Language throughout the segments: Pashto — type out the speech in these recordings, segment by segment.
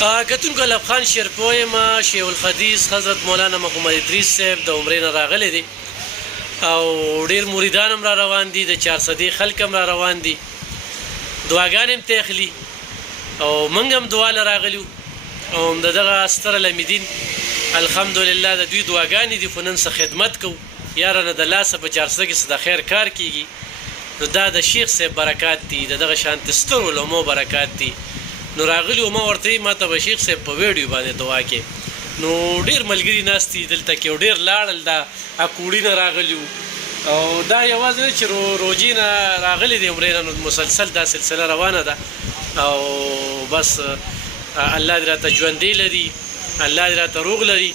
کتونکو لب خان شیرپوی ما شیخ الحدیث حضرت مولانا محمد ادریس صاحب د عمرې نه راغلی دی او ډېر مریدان هم را روان دي د 400 خلک هم را روان دي دعاګانې هم ته اخلي او موږ هم دعا له راغلیو او د دغه ستر الحمدین الحمدلله د دوی دعاګانې دي خو نن څه خدمت کوو یارانه د لاسه په 400 کې څه د خیر کار کیږي نو دا د شیخ صاحب برکات دي د دغه شانتې سترو علماو برکات دي نو راغلی ما ورته ما ته به شیخ صاحب په ویډیو باندې دعا کې نو ډېر ملګري ناست دي دلته کې او ډېر لاړل دا اکوړي نه راغلي او دا یوازې چې روجي نه راغلي دي عمرې نه نو مسلسل دا سلسله روانه ده او بس الله دې راته ژوندی لري الله دې راته روغ لري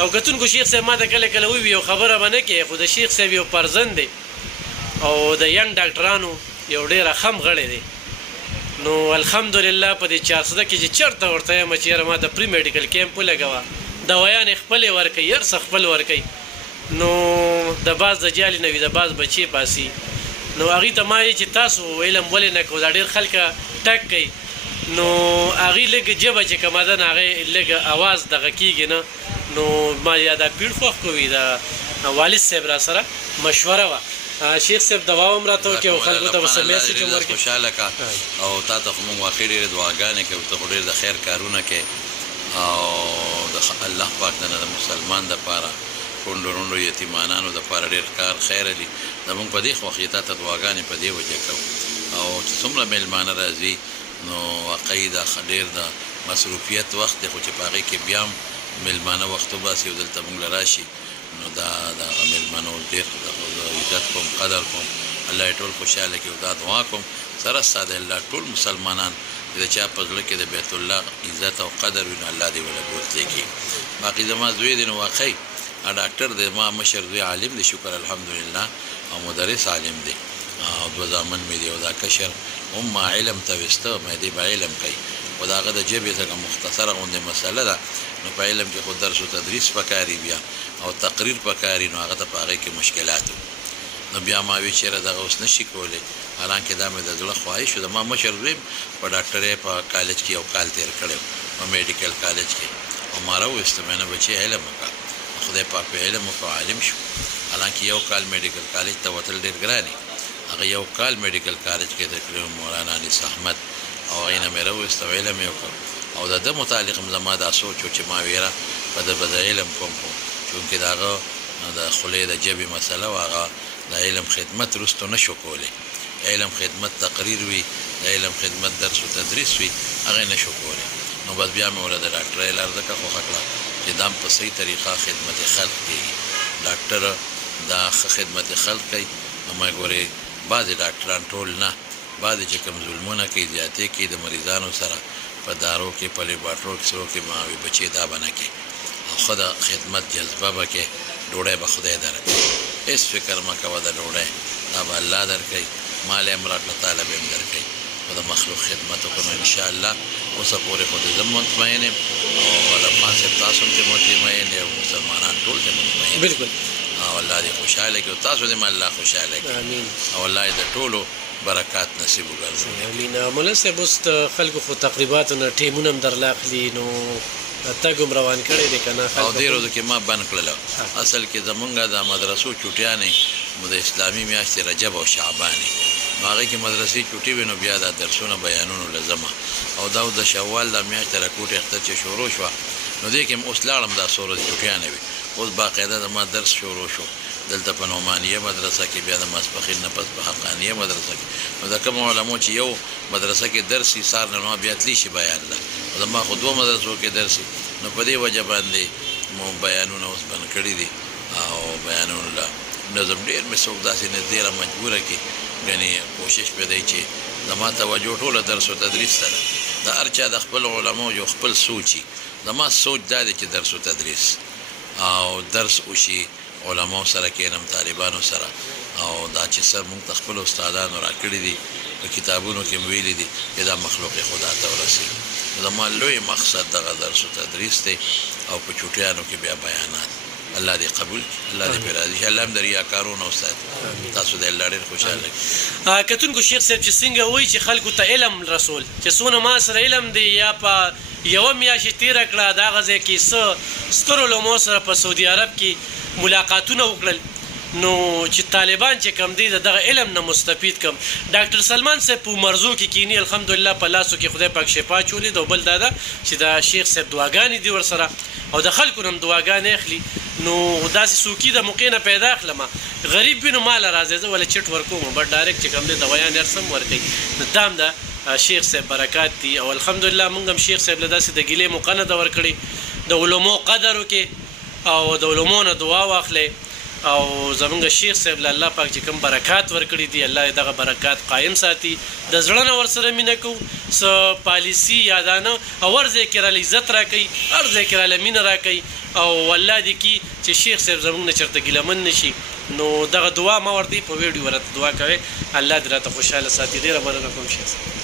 او کتونکو شیخ صاحب ما ته کله کله وی یو خبره به نه کوي خو د شیخ صاحب یو پرزند دی او د ینګ ډاکټرانو یو ډېر خم غړی دی نو الحمدلله په دې 400 کې چې چرته ورته یم چې یاره ما د پری میډیکل کیمپ ولګوه دوايان خپلې ورکوي هر څه خپل ورکوي نو د باز د جالي نه وي د باز بچی پاسي نو هغې ته ما چې تاسو علم ولې نه کوو دا ډېر خلکه ټک کوي نو هغې لږ ژبه چې کومه ده نو هغې لږ اواز دغه کېږي نه نو ما یا دا پیړ خوښ کوي د والد صاحب را سره مشوره وه شیخ صاحب دوا هم راته وکړي او خلکو ته به څه میسج هم ورکړي خوشحاله کا او تا ته خو موږ واقعي ډېرې دعاګانې کوو ته خو ډېر د خیر کارونه کوې او د الله پاک نه د مسلمان دپاره کونډو رونډو یتیمانانو دپاره ډېر کار خیر دي زموږ په دې خوښې تا ته دعاګانې په دې وجه کوو او چې څومره میلمانه راځي نو واقعي دا ډېر د مصروفیت وخت دی خو چې په هغې کې بیا هم میلمانه وخت وباسي او دلته موږ له راشي نو دا دغه میلمنو ډېر عزت کوم قدر کوم الله یې ټول خوشحاله کړي او دا دعا کوم سره ستا د الله ټول مسلمانان چې د چا په زړه کې د بیت الله عزت او قدر وي نو الله دې ورله بوتلی کړي باقي زما زوی دی نو واقعي ډاکټر دی ما مشر زوی عالم دی شکر الحمدلله او مدرس عالم دی او 2 زامن مې دی او دا کشر هم ما علم ته وسته مې دی به علم کوي خو د هغه د ژبې څخه مختصره غوندې مسله ده نو په علم کې خو درس و تدریس پکاري بیا او تقریر پکاري نو هغه ته په هغې کې مشکلات نو بیا ما وی چېرې دغه اوس نشي کولی حالانکې دا مې د زړه خواهش و د ما مشر زوی په ډاکټرۍ په کالج کې یو کال تېر کړی په میډیکل کالج کې او ما راوویسته مې نه بچې علم وکړه خدای پاک په علم وکړو عالم شو حالانکې یو کال میډیکل کالج ته وتل ډېر ګران دي هغه یو کال میډیکل کالج کې تېر کړی مولانا انیس احمد او هغې نه مې راوویسته او علم یې وکړ او د ده متعلق هم زما دا سوچ و چې ما ویره په ده به د علم کوم خو چونکې د هغه د خولې د ژبې مسله و هغه د علم خدمت وروستو نه شو کولی علم خدمت تقریر وي د علم خدمت درس و تدریس وي هغه نه شو کولی نو بس بیا مې ورته د ډاکټرۍ لار ځکه خوښه کړه چې دا په صحیح طریقه خدمت خلق کېږي ډاکټر دا ښه خدمت خلق کوي نو ما ګورې بعضې ډاکټران ټول نه بعضې چې کوم ظلمونه کوي زیاتې کوي د مریضانو سره په دارو کې په لیباټرو کې سرو کې ما وي بچې دا به نه کوي او ښه د خدمت جذبه به کوې ډوډۍ به خدای درکوي هېڅ فکر مه کوه د ډوډۍ دا به الله درکوي مال یې هم راکړه تاله به هم درکوي خو د مخلوق خدمت وکړو انشاءالله اوسه پورې خو د زه مطمئن یم او افغان صاحب تاسو هم چې مطمئن یې او مسلمانان ټول چې مطمئن بالکل او الله دې خوشحاله کړي او تاسو دې هم الله خوشحاله کړي امین او الله دې د ټولو برکات نصیب وګرځوي امین مولا صاحب اوس د خلکو خو تقریباتو نه ټیمونه هم درله اخلي نو تګ هم روان کړی دی که نه او دې ورځو کې ما بند کړله اصل کې زمونږ د مدرسو چوټیانې د اسلامي میاشتې رجب او شعبانې نو هغې کې مدرسې چوټي وي نو بیا دا درسونه بیانونو لزمه او دا د شوال د میاشتې راکوټې اختر چې شروع شوه نو دې کې هم اوس لاړم دا څو ورځې چوټیانې وي اوس باقاعده زما درس شروع شو دلته په نعمانیه مدرسه کې بیا د ماسپښین نه پس په حقانیه مدرسه کې نو د کومو علمو چې یو مدرسه کې درس وي سهار نه نو بیا تللی شي بیان ده زما خو 2 مدرسو کې درس وي نو په دې وجه باندې مو بیانونه اوس بند کړي دي او بیانونو له نظم ډېر مې څوک داسې نږدې را مجبوره کړي یعنې کوشش پې دی چې زما توجه ټوله درس و تدریس ته ده د هر چا د خپل علماو یو خپل سوچ وي زما سوچ دا دی چې درس و تدریس او درس وشي علماو سره کېنم طالبانو سره او دا چې سر مونږ ته خپل استادانو راکړي دي په کتابونو کې مې ویلي دي چې دا مخلوق خدا ته ورسېږي زما لوی مقصد دغه درس و تدریس دی او په چوټیانو کې بیا بیانات الله دې قبول کړي، الله دې پرې راضي شي، الله هم د ریاکارو نه وساتي. تاسو د الله ډېر خوشحاله کړي. کتونکو شیخ صاحب چې څنګه وایي چې خلکو ته علم رسول چې څونه ما سره علم دی یا په یوه میاشت تېره کړه د هغه ځای کې څه سترو علماو سره په سعودي عرب کې ملاقاتونه وکړل، نو چې طالبان چې کم دی د دغه علم نه مستفید کم. ډاکټر سلمان صاحب په مرزو کې کینی الحمدلله په لاسو کې خدای پاک شفا چولې د بل دا چې د شیخ صاحب دعاګانې دي ورسره او د خلکو نه دعاګانې اخلي. نو داسې څوکي د موقع نه پیدا اخلم غریب وي نو مال راځي زه ولې چټ ورکوم بټ ډایرکټ چې کم دی دوایان ارسم ورکوي. نو دام د شیخ صاحب برکات دي او الحمدلله موږ هم شیخ صاحب له داسې د ګیلې موقع نه ده ورکړې د علماو قدر وکړي او د علماو نه دعا واخلئ او زمونږ شیخ صاحب له الله پاک چې کوم برکات ورکړي دي الله دغه برکات قایم ساتي. د زړه نه ورسره مینه کوو څه پالیسي یادانه او هر ځای کې راله عزت راکوي هر ځای کې راله مینه راکوي او الله دې کي چې شیخ صاحب زمونږ نه چېرته ګیلمن نه شي. نو دغه دعا ما ورته په ویډیو ورته دعا کوئ الله دې راته خوشحاله ساتي. ډېره مننه کوم شیخ صاحب.